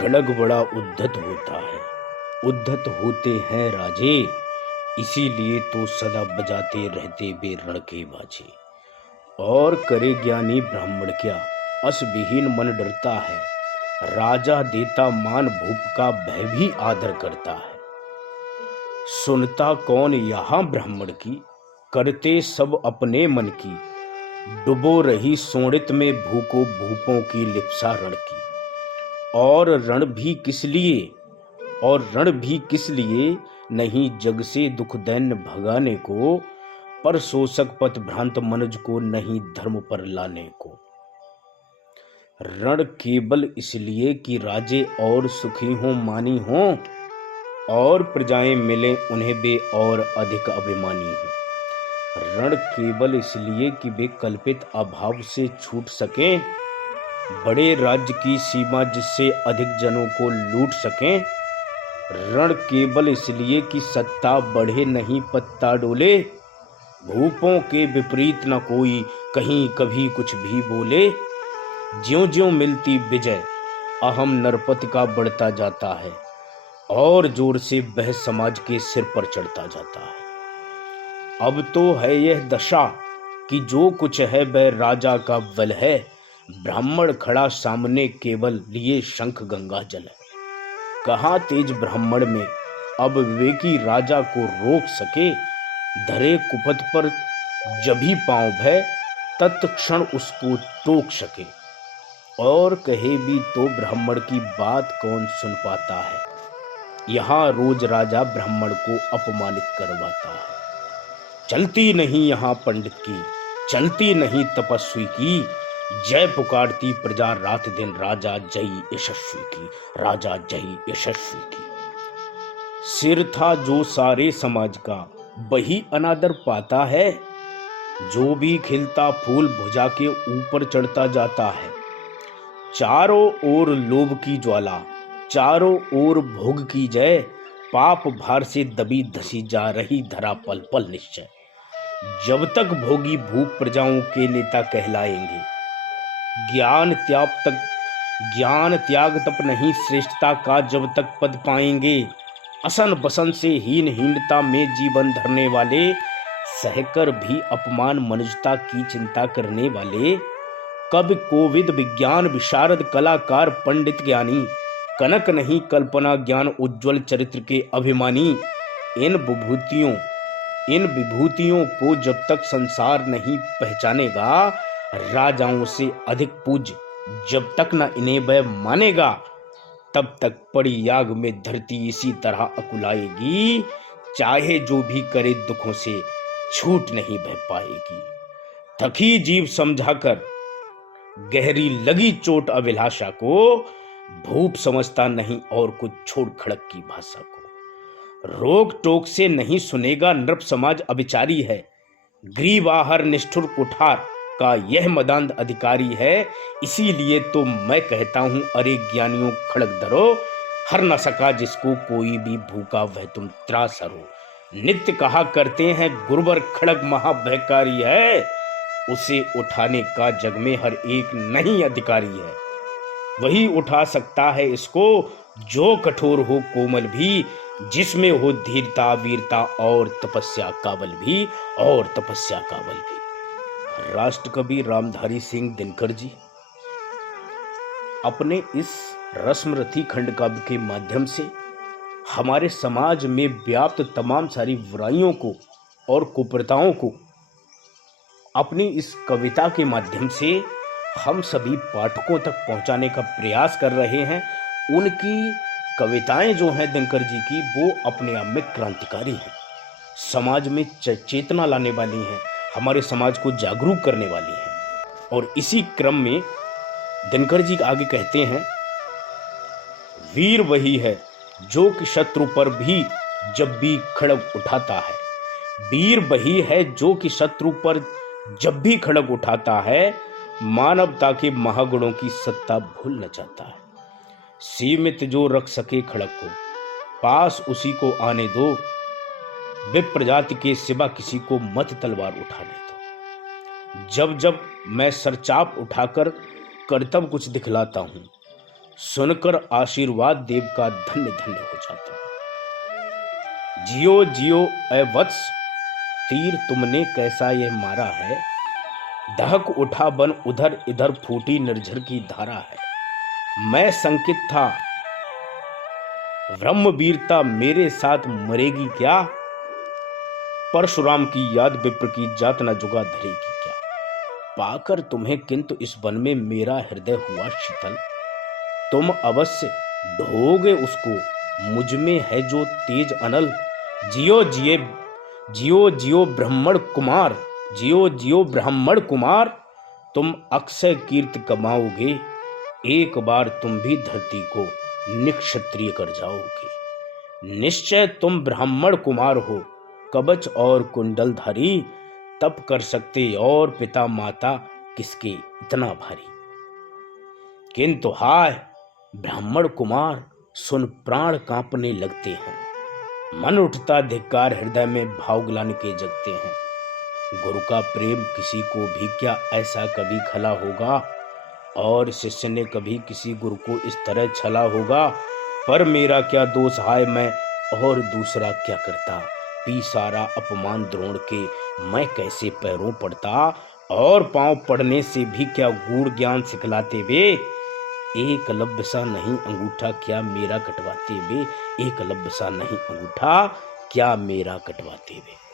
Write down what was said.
खड़ग बड़ा उद्धत होता है, उद्धत होते हैं राजे, इसीलिए तो सदा बजाते रहते वे रण के बाजे। और करे ज्ञानी ब्राह्मण क्या, अस विहीन मन डरता है, राजा देता मान भूप का भय भी आदर करता है। सुनता कौन यहाँ ब्राह्मण की, करते सब अपने मन की, डुबो रही सोणित में भूको भूपों की लिप्सा रण की। और रण भी किस लिए, और रण भी किस लिए, नहीं जग से दुख दैन्य भगाने को, पर शोषक पथ भ्रांत मनुज को नहीं धर्म पर लाने को। रण केवल इसलिए कि राजे और सुखी हों मानी हों, और प्रजाएं मिले उन्हें वे और अधिक अभिमानी हों। रण केवल इसलिए कि वे कल्पित अभाव से छूट सकें, बड़े राज्य की सीमा जिससे अधिक जनों को लूट सकें। रण केवल इसलिए कि सत्ता बढ़े नहीं पत्ता डोले, भूपों के विपरीत न कोई कहीं कभी कुछ भी बोले। ज्यों ज्यों मिलती विजय अहम नरपति का बढ़ता जाता है, और जोर से वह समाज के सिर पर चढ़ता जाता है। अब तो है यह दशा कि जो कुछ है वह राजा का बल है, ब्राह्मण खड़ा सामने केवल लिए शंख गंगा जल है। कहाँ तेज ब्राह्मण में अब विवेकी राजा को रोक सके, धरे कुपथ पर जभी पांव भय, तत्क्षण उसको टोक सके। और कहे भी तो ब्राह्मण की बात कौन सुन पाता है, यहाँ रोज राजा ब्राह्मण को अपमानित करवाता है। चलती नहीं यहाँ पंडित की, चलती नहीं तपस्वी की, जय पुकारती प्रजा रात दिन राजा जय यशस्वी की, राजा जय यशस्वी की। सिर था जो सारे समाज का वही अनादर पाता है, जो भी खिलता फूल भुजा के ऊपर चढ़ता जाता है। चारों ओर लोभ की ज्वाला, चारों ओर भोग की जय, पाप भार से दबी धसी जा रही धरा पल पल निश्चय। जब तक भोगी भूप प्रजाओं के नेता कहलाएंगे, ज्ञान त्याग तप नहीं श्रेष्ठता का जब तक पद पाएंगे। असन बसन से हीनता में जीवन धरने वाले, सहकर भी अपमान मनुष्यता की चिंता करने वाले। कवि कोविद विज्ञान विशारद कलाकार पंडित ज्ञानी, कनक नहीं कल्पना ज्ञान उज्जवल चरित्र के अभिमानी। इन विभूतियों को जब तक संसार नहीं पहचानेगा, राजाओं से अधिक पूज्य जब तक न इन्हें वह मानेगा, तब तक पड़ी याग में धरती इसी तरह अकुलाएगी। चाहे जो भी करे दुखों से छूट नहीं बह पाएगी। थकी जीव समझाकर गहरी लगी चोट अभिलाषा को, भूप समझता नहीं और कुछ छोड़ खड़क की भाषा को। रोक टोक से नहीं सुनेगा नृप समाज अभिचारी है, ग्रीव आहार निष्ठुर कुठार का यह मदांध अधिकारी है। इसीलिए तो मैं कहता हूं अरे ज्ञानियों खड़ग धरो, हर न सका जिसको कोई भी भूखा वह तुम त्रास हरो। नित्य कहा करते हैं गुरुवर खड़ग महाभयकारी है, उसे उठाने का जग में हर एक नहीं अधिकारी है। वही उठा सकता है इसको जो कठोर हो कोमल भी, जिसमें हो धीरता वीरता और तपस्या काबल भी, और तपस्या काबल भी। राष्ट्रकवि रामधारी सिंह दिनकर जी अपने इस रस्मरथी खंड काव्य के माध्यम से हमारे समाज में व्याप्त तमाम सारी बुराइयों को और कुप्रथाओं को अपनी इस कविता के माध्यम से हम सभी पाठकों तक पहुंचाने का प्रयास कर रहे हैं। उनकी कविताएं जो हैं दिनकर जी की, वो अपने आप में क्रांतिकारी हैं, समाज में चेतना लाने वाली हैं, हमारे समाज को जागरूक करने वाली हैं। और इसी क्रम में दिनकर जी आगे कहते हैं, वीर वही है जो कि शत्रु पर भी जब भी खड़ग उठाता है, वीर वही है जो कि शत्रु पर जब भी खड़ग उठाता है, मानवता के महागुणों की सत्ता भूल न चाहता है। सीमित जो रख सके खड़ग को, पास उसी को आने दो, विप्र जाति के सिवा किसी को मत तलवार उठाने दो। जब जब मैं सरचाप उठाकर कर्तव्य कुछ दिखलाता हूं, सुनकर आशीर्वाद देव का धन्य धन्य हो जाता। जियो जियो ऐ वत्स, तीर तुमने कैसा ये मारा है। दहक उठा बन उधर, इधर फूटी निर्झर की धारा है। मैं संकित था, ब्रह्मवीरता मेरे साथ मरेगी क्या। परशुराम की याद विप्र की जात न जुगा धरेगी क्या। पाकर तुम्हें किंतु इस वन में मेरा हृदय हुआ शीतल। तुम अवश्य ढोगे उसको, मुझ में है जो तेज अनल। जियो जिये जियो जियो ब्राह्मण कुमार, जियो जियो ब्राह्मण कुमार। तुम अक्षय कीर्ति कमाओगे, एक बार तुम भी धरती को निक्षत्रिय कर जाओगे। निश्चय तुम ब्राह्मण कुमार हो, कवच और कुंडलधारी। तप कर सकते और पिता माता किसके इतना भारी। किंतु हाय ब्राह्मण कुमार, सुन प्राण कांपने लगते हैं। मन उठता धिक्कार, हृदय में भाव ग्लानि के जगते हैं। गुरु का प्रेम किसी को भी क्या ऐसा कभी खला होगा, और शिष्य ने कभी किसी गुरु को इस तरह छला होगा। पर मेरा क्या दोष, हाय मैं और दूसरा क्या करता। पी सारा अपमान द्रोण के, मैं कैसे पैरों पड़ता। और पांव पड़ने से भी क्या गूढ़ ज्ञान सिखलाते वे। एकलव्य सा नहीं अंगूठा क्या मेरा कटवाते वे। एकलव्य सा नहीं अंगूठा क्या मेरा कटवाते वे।